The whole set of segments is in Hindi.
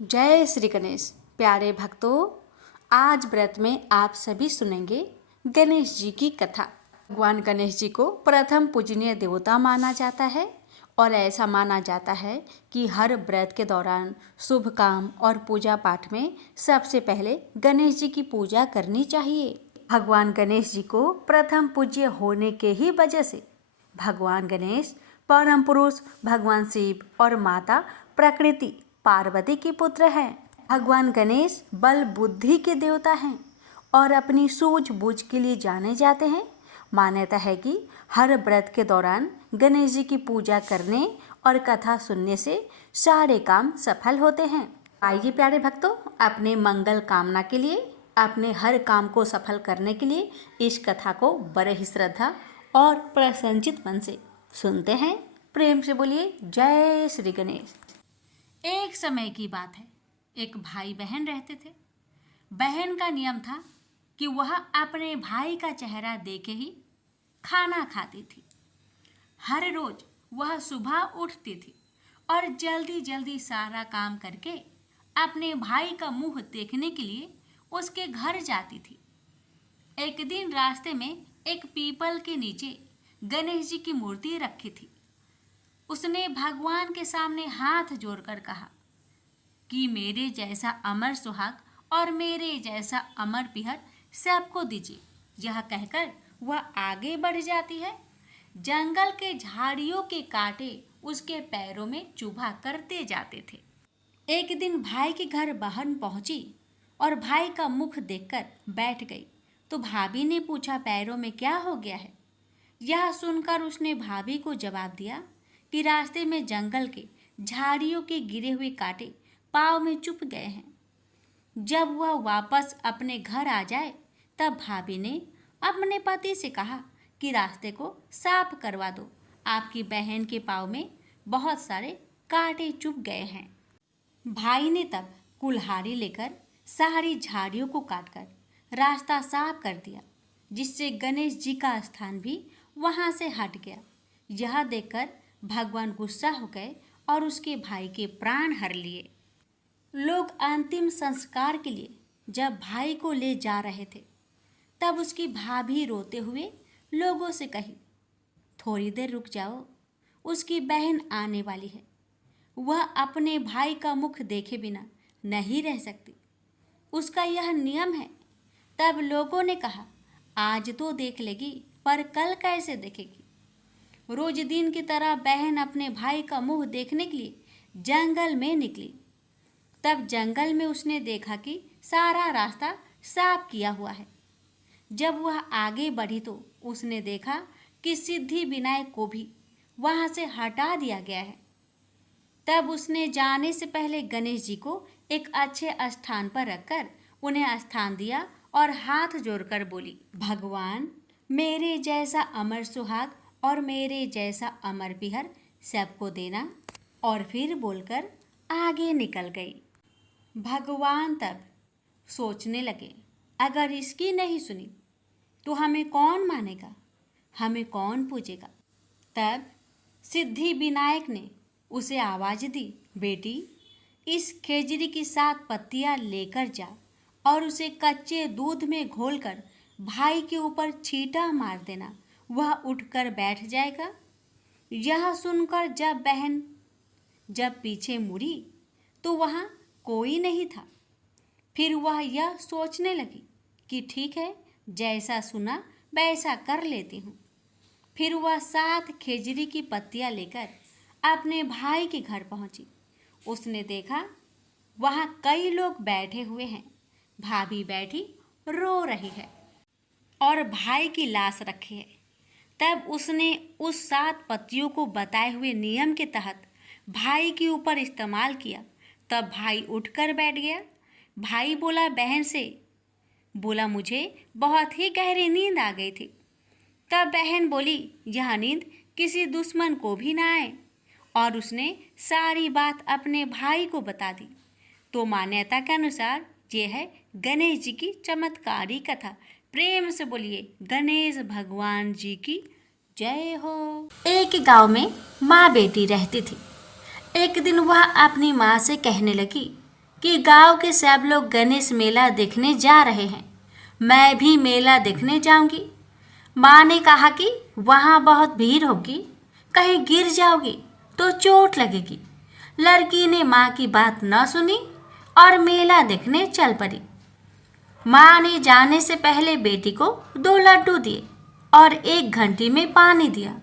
जय श्री गणेश। प्यारे भक्तों, आज व्रत में आप सभी सुनेंगे गणेश जी की कथा। भगवान गणेश जी को प्रथम पूजनीय देवता माना जाता है और ऐसा माना जाता है कि हर व्रत के दौरान शुभ काम और पूजा पाठ में सबसे पहले गणेश जी की पूजा करनी चाहिए। भगवान गणेश जी को प्रथम पूज्य होने के ही वजह से भगवान गणेश परम पुरुष भगवान शिव और माता प्रकृति पार्वती के पुत्र हैं। भगवान गणेश बल बुद्धि के देवता हैं और अपनी सूझबूझ के लिए जाने जाते हैं। मान्यता है कि हर व्रत के दौरान गणेश जी की पूजा करने और कथा सुनने से सारे काम सफल होते हैं। आइए प्यारे भक्तों, अपने मंगल कामना के लिए, अपने हर काम को सफल करने के लिए इस कथा को बड़े ही श्रद्धा और प्रसन्नचित मन से सुनते हैं। प्रेम से बोलिए जय श्री गणेश। एक समय की बात है, एक भाई बहन रहते थे। बहन का नियम था कि वह अपने भाई का चेहरा देखे ही खाना खाती थी। हर रोज वह सुबह उठती थी और जल्दी जल्दी सारा काम करके अपने भाई का मुंह देखने के लिए उसके घर जाती थी। एक दिन रास्ते में एक पीपल के नीचे गणेश जी की मूर्ति रखी थी। उसने भगवान के सामने हाथ जोड़कर कहा कि मेरे जैसा अमर सुहाग और मेरे जैसा अमर पिहर सबको दीजिए। यह कहकर वह आगे बढ़ जाती है। जंगल के झाड़ियों के कांटे उसके पैरों में चुभा करते जाते थे। एक दिन भाई के घर बहन पहुंची और भाई का मुख देखकर बैठ गई तो भाभी ने पूछा, पैरों में क्या हो गया है? यह सुनकर उसने भाभी को जवाब दिया कि रास्ते में जंगल के झाड़ियों के गिरे हुए कांटे पाँव में चुभ गए हैं। जब वह वापस अपने घर आ जाए तब भाभी ने अपने पति से कहा कि रास्ते को साफ करवा दो, आपकी बहन के पाँव में बहुत सारे कांटे चुभ गए हैं। भाई ने तब कुल्हाड़ी लेकर सारी झाड़ियों को काटकर रास्ता साफ कर दिया, जिससे गणेश जी का स्थान भी वहाँ से हट गया। यह देखकर भगवान गुस्सा हो गए और उसके भाई के प्राण हर लिए। लोग अंतिम संस्कार के लिए जब भाई को ले जा रहे थे तब उसकी भाभी रोते हुए लोगों से कही, थोड़ी देर रुक जाओ, उसकी बहन आने वाली है, वह अपने भाई का मुख देखे बिना नहीं रह सकती, उसका यह नियम है। तब लोगों ने कहा, आज तो देख लेगी पर कल कैसे देखेगी? रोज दिन की तरह बहन अपने भाई का मुंह देखने के लिए जंगल में निकली। तब जंगल में उसने देखा कि सारा रास्ता साफ किया हुआ है। जब वह आगे बढ़ी तो उसने देखा कि सिद्धि विनायक को भी वहां से हटा दिया गया है। तब उसने जाने से पहले गणेश जी को एक अच्छे स्थान पर रखकर उन्हें स्थान दिया और हाथ जोड़कर बोली, भगवान मेरे जैसा अमर सुहाग और मेरे जैसा अमर पिहर सबको देना। और फिर बोलकर आगे निकल गई। भगवान तब सोचने लगे, अगर इसकी नहीं सुनी तो हमें कौन मानेगा, हमें कौन पूजेगा? तब सिद्धि विनायक ने उसे आवाज दी, बेटी इस खेजड़ी की 7 पत्तियां लेकर जा और उसे कच्चे दूध में घोलकर भाई के ऊपर छींटा मार देना, वह उठकर बैठ जाएगा। यह सुनकर जब बहन पीछे मुड़ी तो वहाँ कोई नहीं था। फिर वह यह सोचने लगी कि ठीक है, जैसा सुना वैसा कर लेती हूँ। फिर वह 7 खेजड़ी की पत्तियाँ लेकर अपने भाई के घर पहुँची। उसने देखा वहाँ कई लोग बैठे हुए हैं। भाभी बैठी रो रही है और भाई की लाश रखी है। तब उसने उस 7 पत्तियों को बताए हुए नियम के तहत भाई के ऊपर इस्तेमाल किया। तब भाई उठकर बैठ गया। भाई बोला बहन से, बोला मुझे बहुत ही गहरी नींद आ गई थी। तब बहन बोली, यह नींद किसी दुश्मन को भी ना आए, और उसने सारी बात अपने भाई को बता दी। तो मान्यता के अनुसार ये है गणेश जी की चमत्कारी कथा। प्रेम से बोलिए गणेश भगवान जी की जय हो। एक गांव में माँ बेटी रहती थी। एक दिन वह अपनी माँ से कहने लगी कि गांव के सब लोग गणेश मेला देखने जा रहे हैं, मैं भी मेला देखने जाऊंगी। माँ ने कहा कि वहाँ बहुत भीड़ होगी, कहीं गिर जाओगी तो चोट लगेगी। लड़की ने माँ की बात न सुनी और मेला देखने चल पड़ी। माँ ने जाने से पहले बेटी को 2 लड्डू दिए और 1 घंटी में पानी दिया।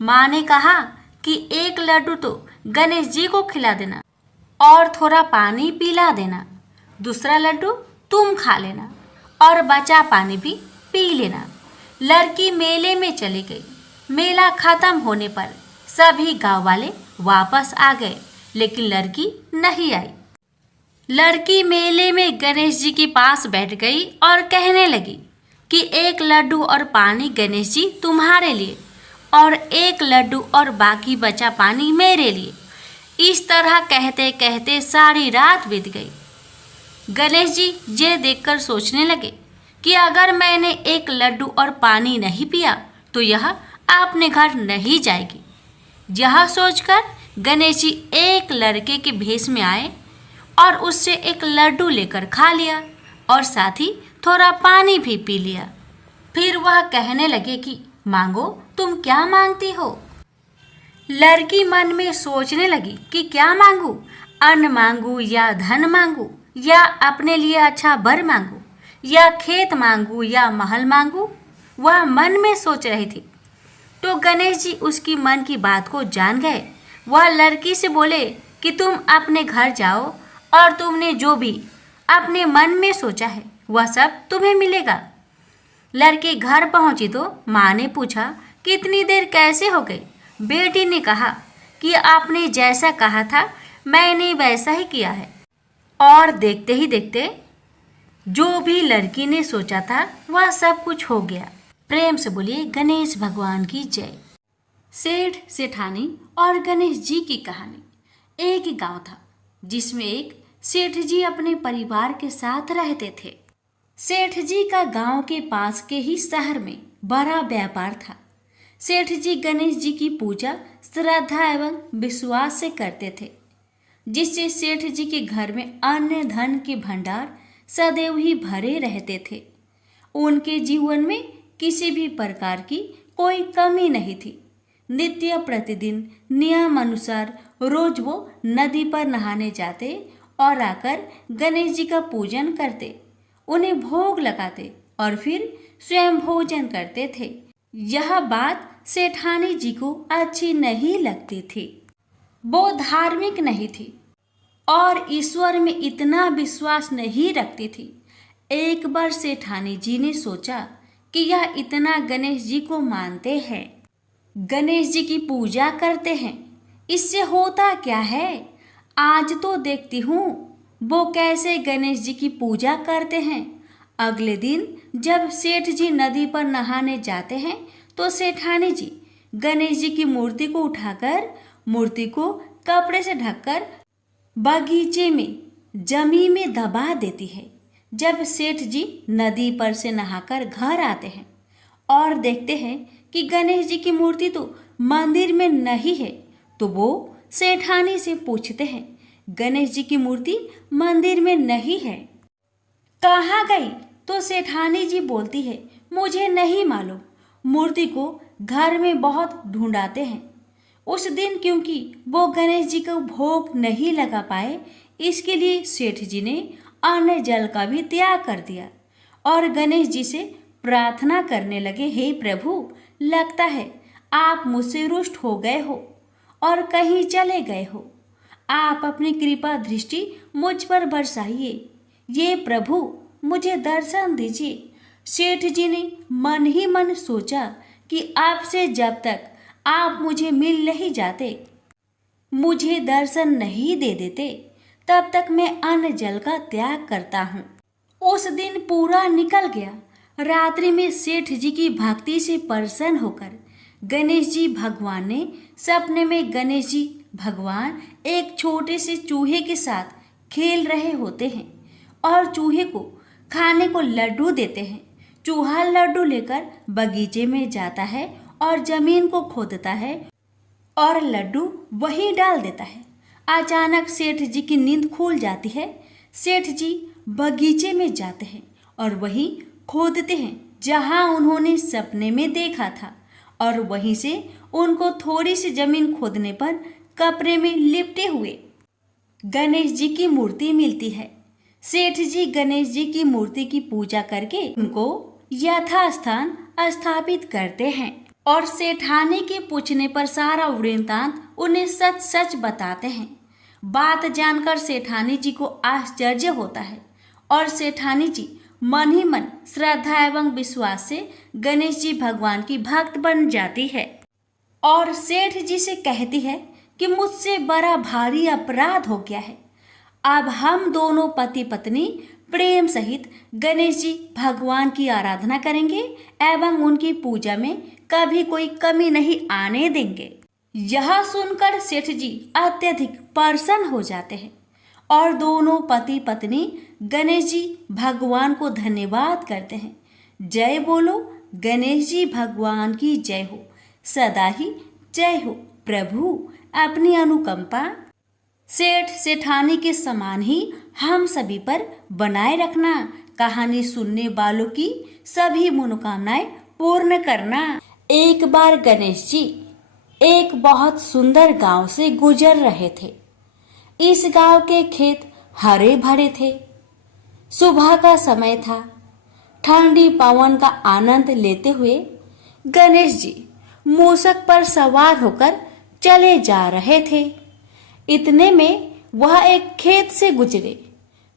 माँ ने कहा कि 1 लड्डू तो गणेश जी को खिला देना और थोड़ा पानी पिला देना, दूसरा लड्डू तुम खा लेना और बचा पानी भी पी लेना। लड़की मेले में चली गई। मेला खत्म होने पर सभी गांव वाले वापस आ गए, लेकिन लड़की नहीं आई। लड़की मेले में गणेश जी के पास बैठ गई और कहने लगी कि 1 लड्डू और पानी गणेश जी तुम्हारे लिए और 1 लड्डू और बाकी बचा पानी मेरे लिए। इस तरह कहते कहते सारी रात बीत गई। गणेश जी ये देखकर सोचने लगे कि अगर मैंने 1 लड्डू और पानी नहीं पिया तो यह अपने घर नहीं जाएगी। यह सोचकर गणेश जी एक लड़के के भेष में आए और उससे 1 लड्डू लेकर खा लिया और साथ ही थोड़ा पानी भी पी लिया। फिर वह कहने लगे कि मांगो, तुम क्या मांगती हो। लड़की मन में सोचने लगी कि क्या मांगू, अन्न मांगू या धन मांगू या अपने लिए अच्छा वर मांगू या खेत मांगू या महल मांगू। वह मन में सोच रही थी तो गणेश जी उसकी मन की बात को जान गए। वह लड़की से बोले कि तुम अपने घर जाओ और तुमने जो भी अपने मन में सोचा है वह सब तुम्हें मिलेगा। लड़की घर पहुंची तो माँ ने पूछा कि इतनी देर कैसे हो गई। बेटी ने कहा कि आपने जैसा कहा था मैंने वैसा ही किया है। और देखते ही देखते जो भी लड़की ने सोचा था वह सब कुछ हो गया। प्रेम से बोलिए गणेश भगवान की जय। सेठ सेठानी और गणेश जी की कहानी। एक ही गांव था जिसमें एक सेठ जी अपने परिवार के साथ रहते थे। सेठ जी का गांव के पास के ही शहर में बड़ा व्यापार था। सेठ जी गणेश जी की पूजा श्रद्धा एवं विश्वास से करते थे, जिससे सेठ जी के घर में अन्न धन के भंडार सदैव ही भरे रहते थे। उनके जीवन में किसी भी प्रकार की कोई कमी नहीं थी। नित्य प्रतिदिन नियम अनुसार रोज वो नदी पर नहाने जाते और आकर गणेश जी का पूजन करते, उन्हें भोग लगाते और फिर स्वयं भोजन करते थे। यह बात सेठानी जी को अच्छी नहीं लगती थी। वो धार्मिक नहीं थी और ईश्वर में इतना विश्वास नहीं रखती थी। एक बार सेठानी जी ने सोचा कि यह इतना गणेश जी को मानते हैं, गणेश जी की पूजा करते हैं, इससे होता क्या है। आज तो देखती हूँ वो कैसे गणेश जी की पूजा करते हैं। अगले दिन जब सेठ जी नदी पर नहाने जाते हैं तो सेठानी जी गणेश जी की मूर्ति को उठाकर मूर्ति को कपड़े से ढककर बगीचे में जमीन में दबा देती है। जब सेठ जी नदी पर से नहाकर घर आते हैं और देखते हैं कि गणेश जी की मूर्ति तो मंदिर में नहीं है, तो वो सेठानी से पूछते हैं गणेश जी की मूर्ति मंदिर में नहीं है, कहाँ गई। तो सेठानी जी बोलती है मुझे नहीं मालूम, मूर्ति को घर में बहुत ढूंढाते हैं। उस दिन क्योंकि वो गणेश जी को भोग नहीं लगा पाए, इसके लिए सेठ जी ने अन्न जल का भी त्याग कर दिया और गणेश जी से प्रार्थना करने लगे, हे प्रभु, लगता है आप मुझसे रुष्ट हो गए हो और कहीं चले गए हो। आप अपनी कृपा दृष्टि मुझ पर बरसाइए। ये प्रभु मुझे दर्शन दीजिए। सेठ जी ने मन ही मन सोचा कि आपसे जब तक आप मुझे मिल नहीं जाते, मुझे दर्शन नहीं दे देते, तब तक मैं अन्न जल का त्याग करता हूँ। उस दिन पूरा निकल गया। रात्रि में सेठ जी की भक्ति से प्रसन्न होकर गणेश जी भगवान ने सपने में गणेश जी भगवान एक छोटे से चूहे के साथ खेल रहे होते हैं और चूहे को खाने को लड्डू देते हैं। चूहा लड्डू लेकर बगीचे में जाता है और जमीन को खोदता है और लड्डू वहीं डाल देता है। अचानक सेठ जी की नींद खुल जाती है। सेठ जी बगीचे में जाते हैं और वहीं खोदते हैं जहां उन्होंने सपने में देखा था, और वहीं से उनको थोड़ी सी जमीन खोदने पर कपड़े में लिपटे हुए गणेश जी की मूर्ति मिलती है। सेठ जी गणेश जी की मूर्ति की पूजा करके उनको यथास्थान स्थापित करते हैं और सेठानी के पूछने पर सारा वृत्तांत उन्हें सच सच बताते हैं। बात जानकर सेठानी जी को आश्चर्य होता है और सेठानी जी मन ही मन श्रद्धा एवं विश्वास से गणेश जी भगवान की भक्त बन जाती है और सेठ जी से कहती है कि मुझसे बड़ा भारी अपराध हो गया है। अब हम दोनों पति पत्नी प्रेम सहित गणेश जी भगवान की आराधना करेंगे एवं उनकी पूजा में कभी कोई कमी नहीं आने देंगे। यह सुनकर सेठ जी अत्यधिक प्रसन्न हो जाते हैं और दोनों पति पत्नी गणेश जी भगवान को धन्यवाद करते हैं। जय बोलो गणेश जी भगवान की जय हो, सदा ही जय हो प्रभु, अपनी अनुकंपा सेठ सेठानी के समान ही हम सभी पर बनाए रखना। कहानी सुनने वालों की सभी मनोकामनाएं पूर्ण करना। एक बार गणेश जी एक बहुत सुंदर गांव से गुजर रहे थे। इस गांव के खेत हरे भरे थे। सुबह का समय था। ठंडी पवन का आनंद लेते हुए गणेश जी मूषक पर सवार होकर चले जा रहे थे। इतने में वह एक खेत से गुजरे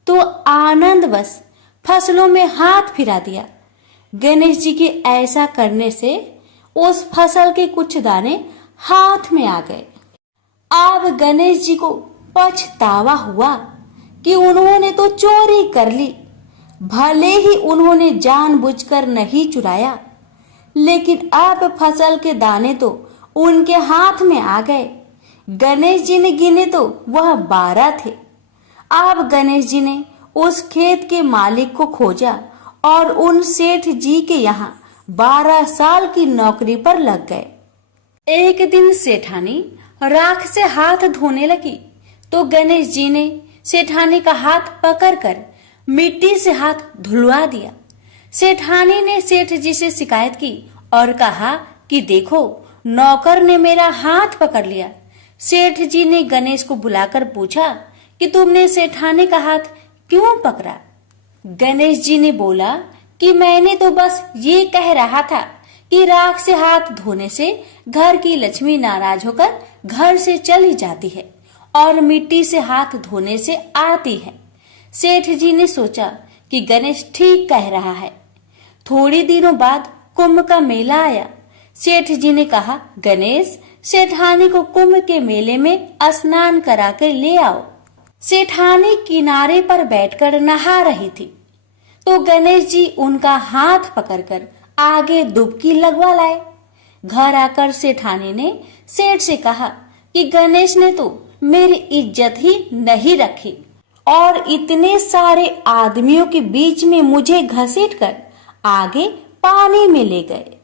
तो आनंदवश फसलों में हाथ फिरा दिया। गणेश जी के ऐसा करने से उस फसल के कुछ दाने हाथ में आ गए। अब गणेश जी को पछतावा हुआ कि उन्होंने तो चोरी कर ली। भले ही उन्होंने जानबूझकर नहीं चुराया, लेकिन अब फसल के दाने तो उनके हाथ में आ गए। गणेश जी ने गिने तो वह 12 थे। अब गणेश जी ने उस खेत के मालिक को खोजा और उन सेठ जी के यहाँ 12 साल की नौकरी पर लग गए। एक दिन सेठानी राख से हाथ धोने लगी तो गणेश जी ने सेठानी का हाथ पकड़कर मिट्टी से हाथ धुलवा दिया। सेठानी ने सेठ जी से शिकायत की और कहा कि देखो, नौकर ने मेरा हाथ पकड़ लिया। सेठ जी ने गणेश को बुलाकर पूछा कि तुमने सेठानी का हाथ क्यों पकड़ा? गणेश जी ने बोला कि मैंने तो बस ये कह रहा था कि राख से हाथ धोने से घर की लक्ष्मी नाराज होकर घर से चली जाती है और मिट्टी से हाथ धोने से आती है। सेठ जी ने सोचा कि गणेश ठीक कह रहा है। थोड़ी दिनों बाद कुंभ का मेला आया। सेठ जी ने कहा, गणेश, सेठानी को कुंभ के मेले में स्नान करा कर ले आओ। सेठानी किनारे पर बैठकर नहा रही थी तो गणेश जी उनका हाथ पकड़कर आगे डुबकी लगवा लाए। घर आकर सेठानी ने सेठ से कहा कि गणेश ने तो मेरी इज्जत ही नहीं रखी और इतने सारे आदमियों के बीच में मुझे घसीटकर आगे पानी में ले गए।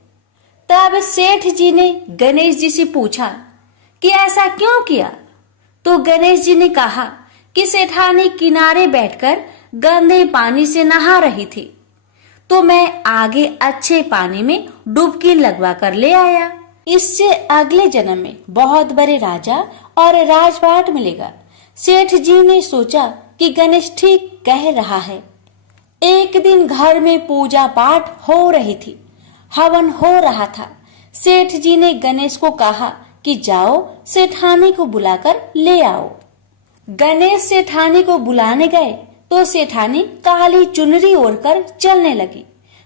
तब सेठ जी ने गणेश जी से पूछा कि ऐसा क्यों किया? तो गणेश जी ने कहा कि सेठानी किनारे बैठकर गंदे पानी से नहा रही थी तो मैं आगे अच्छे पानी में डुबकी लगवा कर ले आया। इससे अगले जन्म में बहुत बड़े राजा और राजपाट मिलेगा। सेठ जी ने सोचा कि गणेश ठीक कह रहा है। एक दिन घर में पूजा पाठ हो रही थी, हवन हो रहा था। सेठ जी ने गणेश को कहा कि जाओ सेठानी को बुलाकर ले आओ। गणेश सेठानी को बुलाने गए तो सेठानी काली चुनरी ओढ़कर चलने लगी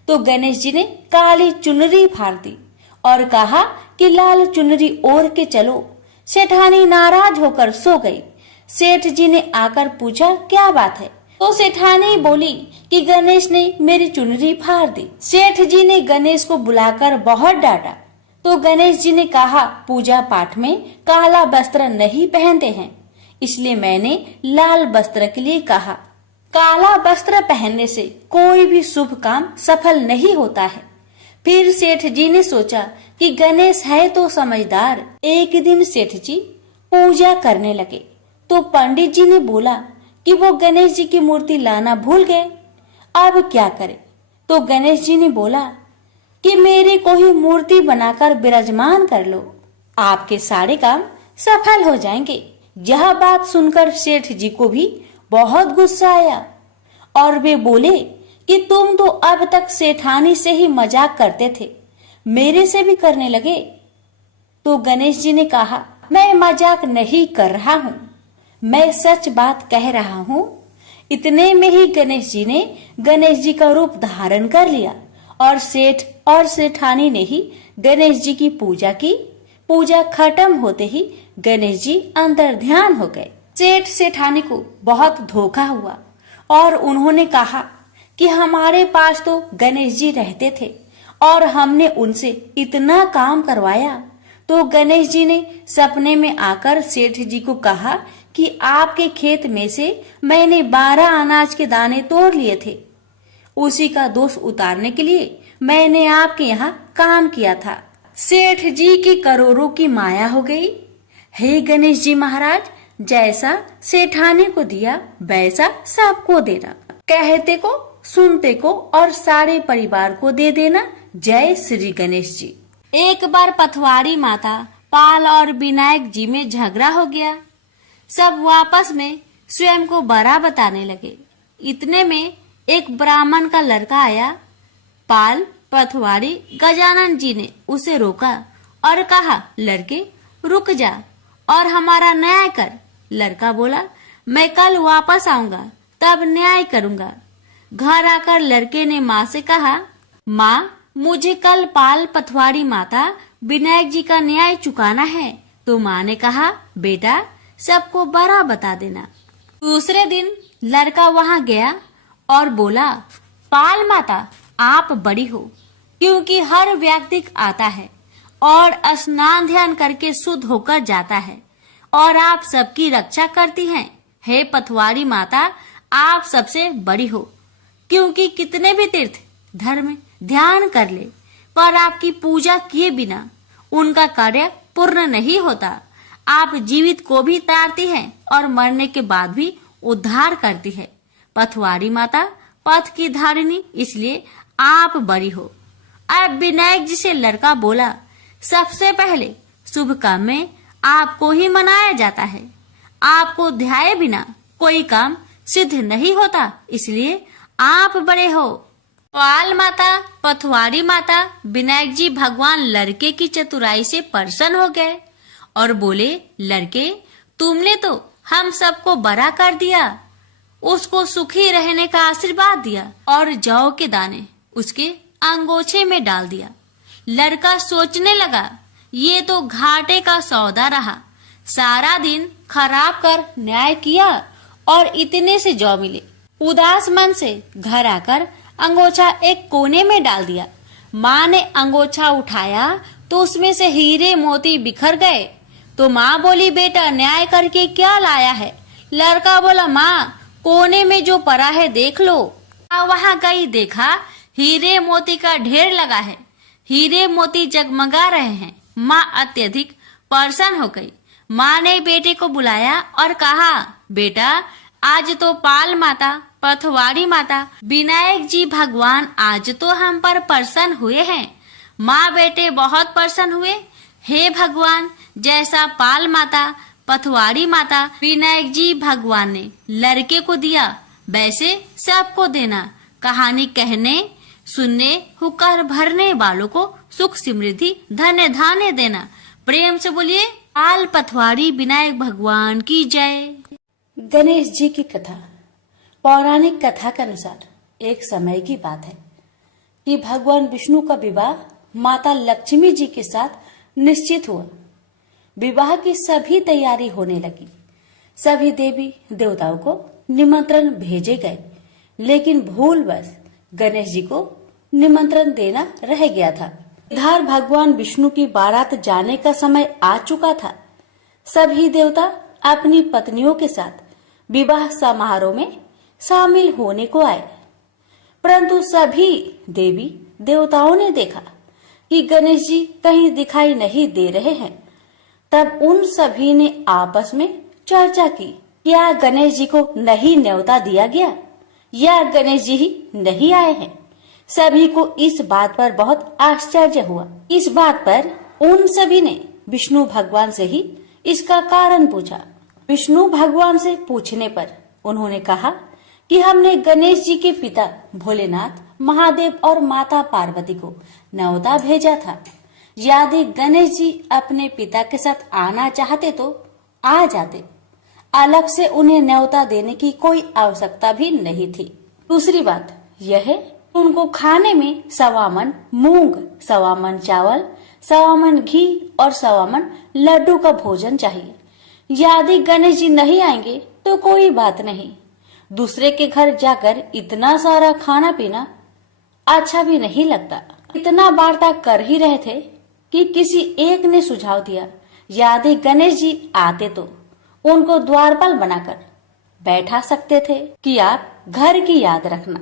तो गणेश जी ने काली चुनरी फाड़ दी और कहा कि लाल चुनरी ओढ़ के चलो। सेठानी नाराज होकर सो गई। सेठ जी ने आकर पूछा क्या बात है तो सेठानी बोली कि गणेश ने मेरी चुनरी फाड़ दी। सेठ जी ने गणेश को बुलाकर बहुत डांटा तो गणेश जी ने कहा, पूजा पाठ में काला वस्त्र नहीं पहनते हैं, इसलिए मैंने लाल वस्त्र के लिए कहा। काला वस्त्र पहनने से कोई भी शुभ काम सफल नहीं होता है। फिर सेठ जी ने सोचा कि गणेश है तो समझदार। एक दिन सेठ जी पूजा करने लगे तो पंडित जी ने बोला कि वो गणेश जी की मूर्ति लाना भूल गए। अब क्या करें? तो गणेश जी ने बोला कि मेरी को ही मूर्ति बनाकर विराजमान कर लो, आपके सारे काम सफल हो जाएंगे। यह बात सुनकर सेठ जी को भी बहुत गुस्सा आया और वे बोले कि तुम तो अब तक सेठानी से ही मजाक करते थे, मेरे से भी करने लगे। तो गणेश जी ने कहा, मैं मजाक नहीं कर रहा हूँ, मैं सच बात कह रहा हूँ। इतने में ही गणेश जी ने गणेश जी का रूप धारण कर लिया और सेठ और सेठानी ने ही गणेश जी की पूजा की। पूजा खत्म होते ही गणेश जी अंतर ध्यान हो गए। सेठ सेठानी को बहुत धोखा हुआ और उन्होंने कहा कि हमारे पास तो गणेश जी रहते थे और हमने उनसे इतना काम करवाया। तो गणेश जी ने सपने में आकर सेठ जी को कहा कि आपके खेत में से मैंने 12 अनाज के दाने तोड़ लिए थे, उसी का दोष उतारने के लिए मैंने आपके यहाँ काम किया था। सेठ जी की करोड़ों की माया हो गई। हे गणेश जी महाराज, जैसा सेठानी को दिया वैसा सबको देना, कहते को सुनते को और सारे परिवार को दे देना। जय श्री गणेश जी। एक बार पथवारी माता पाल और विनायक जी में झगड़ा हो गया। सब आपस में स्वयं को बड़ा बताने लगे। इतने में एक ब्राह्मण का लड़का आया। पाल, पथवारी, गजानन जी ने उसे रोका और कहा, लड़के रुक जा और हमारा न्याय कर। लड़का बोला, मैं कल वापस आऊंगा तब न्याय करूंगा। घर आकर लड़के ने माँ से कहा, माँ मुझे कल पाल, पथवारी माता, विनायक जी का न्याय चुकाना है। तो माँ ने कहा, बेटा सबको बड़ा बता देना। दूसरे दिन लड़का वहाँ गया और बोला, पाल माता आप बड़ी हो, क्योंकि हर व्यक्ति आता है और स्नान ध्यान करके शुद्ध होकर जाता है और आप सबकी रक्षा करती हैं। हे पथवारी माता आप सबसे बड़ी हो, क्योंकि कितने भी तीर्थ धर्म ध्यान कर ले पर आपकी पूजा किए बिना उनका कार्य पूर्ण नहीं होता। आप जीवित को भी तारती हैं और मरने के बाद भी उद्धार करती है। पथवारी माता पथ की धारिणी, इसलिए आप बड़ी हो। अब विनायक जी से लड़का बोला, सबसे पहले शुभ काम में आपको ही मनाया जाता है। आपको ध्याए बिना कोई काम सिद्ध नहीं होता, इसलिए आप बड़े हो। पाल माता, पथवारी माता, विनायक जी भगवान लड़के की चतुराई से प्रसन्न हो गए और बोले, लड़के तुमने तो हम सबको बड़ा कर दिया, उसको सुखी रहने का आशीर्वाद दिया और जौ के दाने उसके अंगोछे में डाल दिया। लड़का सोचने लगा, ये तो घाटे का सौदा रहा। सारा दिन खराब कर न्याय किया और इतने से जौ मिले। उदास मन से घर आकर अंगोछा एक कोने में डाल दिया। माँ ने अंगोछा उठाया तो उसमें से हीरे मोती बिखर गए। तो माँ बोली, बेटा न्याय करके क्या लाया है? लड़का बोला, माँ कोने में जो पड़ा है देख लो। वहाँ गई, देखा हीरे मोती का ढेर लगा है, हीरे मोती जगमगा रहे हैं। माँ अत्यधिक प्रसन्न हो गई। माँ ने बेटे को बुलाया और कहा, बेटा आज तो पाल माता, पथवारी माता, विनायक जी भगवान आज तो हम पर प्रसन्न हुए हैं। माँ बेटे बहुत प्रसन्न हुए। हे भगवान, जैसा पाल माता, पथवारी माता, विनायक जी भगवान ने लड़के को दिया वैसे सबको देना। कहानी कहने सुनने हुक्कर भरने वालों को सुख समृद्धि धन्य धान्य देना। प्रेम से बोलिए पाल पथवारी विनायक भगवान की जय। गणेश जी की कथा। पौराणिक कथा के अनुसार एक समय की बात है कि भगवान विष्णु का विवाह माता लक्ष्मी जी के साथ निश्चित हुआ। विवाह की सभी तैयारी होने लगी। सभी देवी देवताओं को निमंत्रण भेजे गए, लेकिन भूलवश गणेश जी को निमंत्रण देना रह गया था। इधर भगवान विष्णु की बारात जाने का समय आ चुका था। सभी देवता अपनी पत्नियों के साथ विवाह समारोह में शामिल होने को आए, परंतु सभी देवी देवताओं ने देखा कि गणेश जी कहीं दिखाई नहीं दे रहे हैं। तब उन सभी ने आपस में चर्चा की क्या गणेश जी को नहीं न्योता दिया गया या गणेश जी ही नहीं आए हैं? सभी को इस बात पर बहुत आश्चर्य हुआ। इस बात पर उन सभी ने विष्णु भगवान से ही इसका कारण पूछा। विष्णु भगवान से पूछने पर उन्होंने कहा कि हमने गणेश जी के पिता भोलेनाथ, महादेव और माता पार्वती को न्योता भेजा था। यदि गणेश जी अपने पिता के साथ आना चाहते तो आ जाते, अलग से उन्हें न्योता देने की कोई आवश्यकता भी नहीं थी। दूसरी बात यह है, उनको खाने में 1.25 मन मूंग, 1.25 मन चावल, 1.25 मन घी और 1.25 मन लड्डू का भोजन चाहिए। यदि गणेश जी नहीं आएंगे तो कोई बात नहीं, दूसरे के घर जाकर इतना सारा खाना पीना अच्छा भी नहीं लगता। इतना वार्ता कर ही रहे थे कि किसी एक ने सुझाव दिया, यदि गणेश जी आते तो उनको द्वारपाल बनाकर बैठा सकते थे कि आप घर की याद रखना,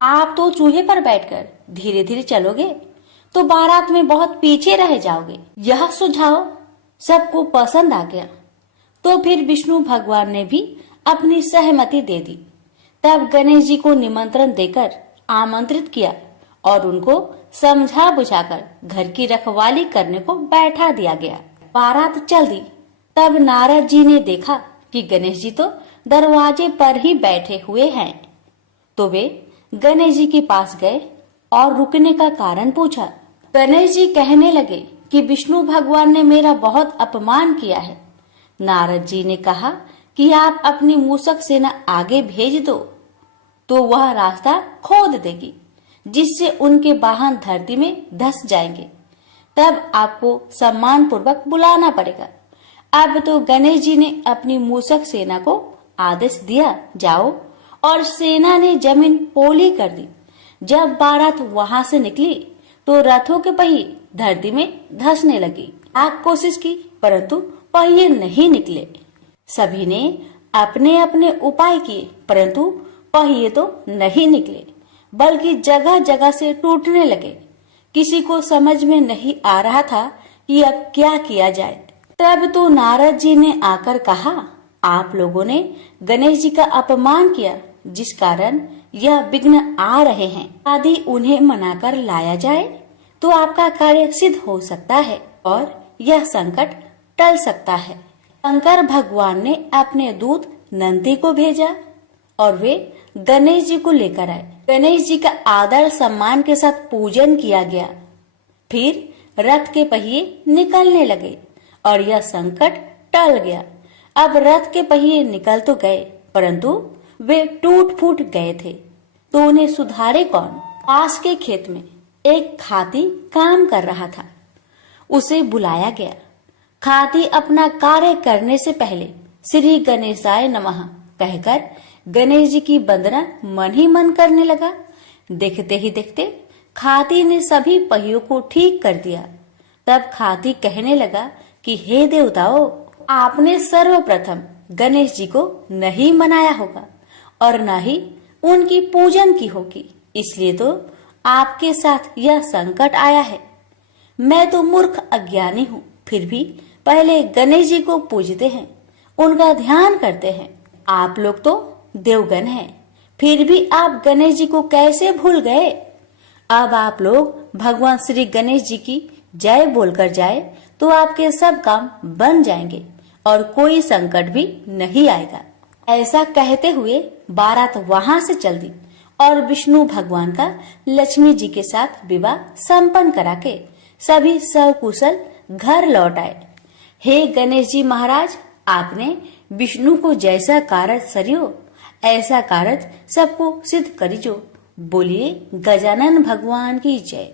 आप तो चूहे पर बैठकर धीरे धीरे चलोगे तो बारात में बहुत पीछे रह जाओगे। यह सुझाव सबको पसंद आ गया तो फिर विष्णु भगवान ने भी अपनी सहमति दे दी। तब गणेश जी को निमंत्रण देकर आमंत्रित किया और उनको समझा बुझाकर घर की रखवाली करने को बैठा दिया गया। बारात चल दी। तब नारद जी ने देखा कि गणेश जी तो दरवाजे पर ही बैठे हुए हैं, तो वे गणेश जी के पास गए और रुकने का कारण पूछा। गणेश जी कहने लगे कि विष्णु भगवान ने मेरा बहुत अपमान किया है। नारद जी ने कहा कि आप अपनी मूषक सेना आगे भेज दो तो वह रास्ता खोद देगी, जिससे उनके वाहन धरती में धंस जाएंगे। तब आपको सम्मान पूर्वक बुलाना पड़ेगा। अब तो गणेश जी ने अपनी मूषक सेना को आदेश दिया, जाओ, और सेना ने जमीन पोली कर दी। जब बारात वहां से निकली तो रथों के पहिए धरती में धंसने लगी। लाख कोशिश की परंतु पहिए नहीं निकले। सभी ने अपने अपने उपाय किए परंतु पहिए तो नहीं निकले, बल्कि जगह जगह से टूटने लगे। किसी को समझ में नहीं आ रहा था कि अब क्या किया जाए। तब तो नारद जी ने आकर कहा, आप लोगों ने गणेश जी का अपमान किया, जिस कारण यह विघ्न आ रहे हैं। यदि उन्हें मनाकर लाया जाए तो आपका कार्य सिद्ध हो सकता है और यह संकट टल सकता है। शंकर भगवान ने अपने दूत नंदी को भेजा और वे गणेश जी को लेकर आए। गणेश जी का आदर सम्मान के साथ पूजन किया गया। फिर रथ के पहिए निकलने लगे और यह संकट टल गया। अब रथ के पहिए निकल तो गए परंतु वे टूट फूट गए थे, तो उन्हें सुधारे कौन? पास के खेत में एक खाती काम कर रहा था। उसे बुलाया गया। खाती अपना कार्य करने से पहले श्री गणेशाय नमः कहकर गणेश जी की वंदना मन ही मन करने लगा। देखते ही देखते खाती ने सभी पहियों को ठीक कर दिया। तब खाती कहने लगा कि हे देवताओं, आपने सर्वप्रथम गणेश जी को नहीं मनाया होगा और न ही उनकी पूजन की होगी, इसलिए तो आपके साथ यह संकट आया है। मैं तो मूर्ख अज्ञानी हूँ, फिर भी पहले गणेश जी को पूजते हैं, उनका ध्यान करते हैं। आप लोग तो देवगण हैं, फिर भी आप गणेश जी को कैसे भूल गए? अब आप लोग भगवान श्री गणेश जी की जय बोलकर जाए तो आपके सब काम बन जाएंगे और कोई संकट भी नहीं आएगा। ऐसा कहते हुए बारात वहां से चल दी और विष्णु भगवान का लक्ष्मी जी के साथ विवाह संपन्न करा के सभी सकुशल घर लौट आए। हे गणेश जी महाराज, आपने विष्णु को जैसा कारज सरियो ऐसा कारज सबको सिद्ध करिजो। बोलिए गजानन भगवान की जय।